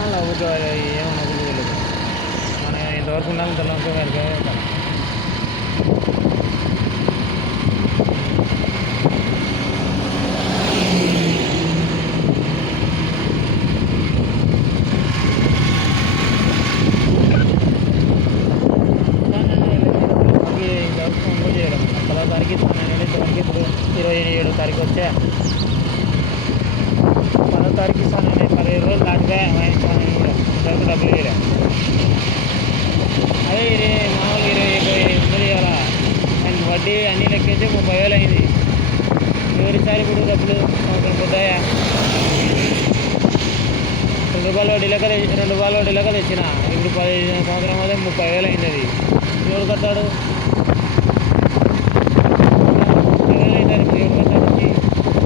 మళ్ళీ ఊరికే ఏమన్నా తెలియదు. మనం ఇంతవరకు ఉండాలి తెల్లంతో వెనక చేయడం 10వ తారీఖు ఇస్తానండి. ఇంతవరకు ఇప్పుడు 27వ తారీఖు వచ్చా. 10వ తారీఖు ఇస్తానండి. 15 రోజులు దాటితే ఇంతవరకు డబ్బులు ఇవ్వలే. అదే ఇది మామూలు 20 ఇవ్వాలా. అండ్ వడ్డీ అన్నీ లెక్కేసి 30,000 అయింది. ఎవరిసారి ఇప్పుడు డబ్బులు సంవత్సరం పొద్దాయా ₹2 వడ్డీ లెక్క ₹2 వడ్డీ లెక్క తెచ్చిన. ఇప్పుడు 15 సంవత్సరం అదే 30,000 అయింది. అది ఎవరు కట్టాడు? 30,000 అయింది. అది ఎవరు కట్టాడు?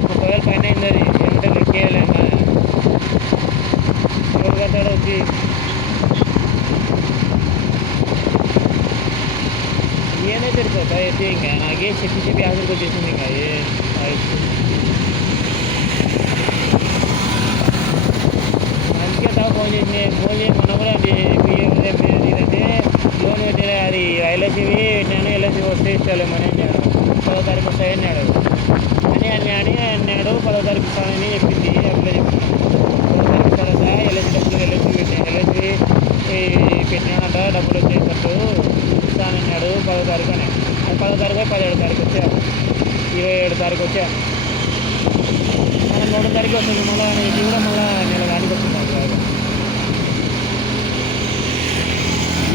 30,000 పైన అయింది. అది ఏమంటే లెక్కేయలేం కదా. ఎవరు కట్టాడు? వచ్చి ఏనే తిరుగుతా అయితే ఇంకా నాకే చెప్పి ఆఖరికి వచ్చేసింది. ఇంకా అందుకే ఫోన్ చేసి మొన్న కూడా ఇదంటే లోన్ పెట్టిన అది ఎల్ఐసివి పెట్టినాను. ఎల్ఐసి వస్తే ఇస్తాలేమని అన్నాడు. 10వ తారీఖు వస్తాయి అన్నాడు. అన్నాడు 10వ తారీఖు ఇస్తానని చెప్పింది. అప్పుడే చెప్తున్నాను 10వ తారీఖు తర్వాత ఎల్ఐసి డబ్బులు ఎల్ఐసి పెట్టినాడంట. డబ్బులు వచ్చేటట్టు ఇస్తానన్నాడు 10వ తారీఖు అని. 10వ తారీఖు 17వ తారీఖు వచ్చా. 27వ తారీఖు వచ్చా. మనం 3వ తారీఖు వస్తుంది. మళ్ళీ ఇది కూడా మళ్ళీ నెల దానికి వస్తుంది.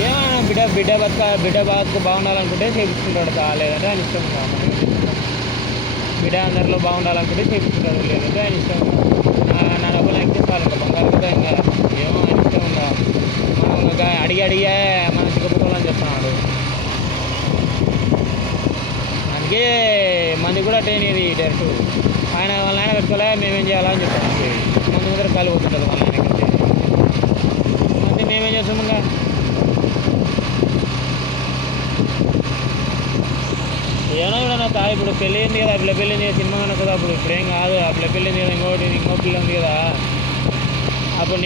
ఏమన్నా బిడ్డ బాగుండాలనుకుంటే చేయించుకుంటాడు. లేదంటే ఆయన ఇష్టం. బిడ్డ అందరిలో బాగుండాలనుకుంటే చేయించుకుంటాడు. లేదంటే ఆయన ఇష్టం. నా డబ్బులు అయితే చాలు. ఇంకా బంగారు కదా ఇంకా ఏమో ఆయన ఇష్టం. ఉందా మనం ఇంకా అడిగే మనం చిక్కుకోవాలని చెప్తున్నాడు. అందుకే మంది కూడా ట్రైన్ డైరెక్ట్ వాళ్ళ ఆయన పెట్టుకోలే. మేమేం చేయాలని చెప్తాం. మంది ముందర కాలు పోతుంటుంది వాళ్ళ ఆయనకి. మంది మేమేం చేస్తాం? ఇంకా ఏమన్నా కూడా నాకు ఇప్పుడు పెళ్ళి అయింది కదా. పిల్ల పెళ్ళింది కదా. సినిమా కదా. అప్పుడు ఇప్పుడేం కాదు. ఆ పిల్ల పెళ్ళింది కదా. ఇంకో పిల్ల ఉంది కదా. అప్పుడు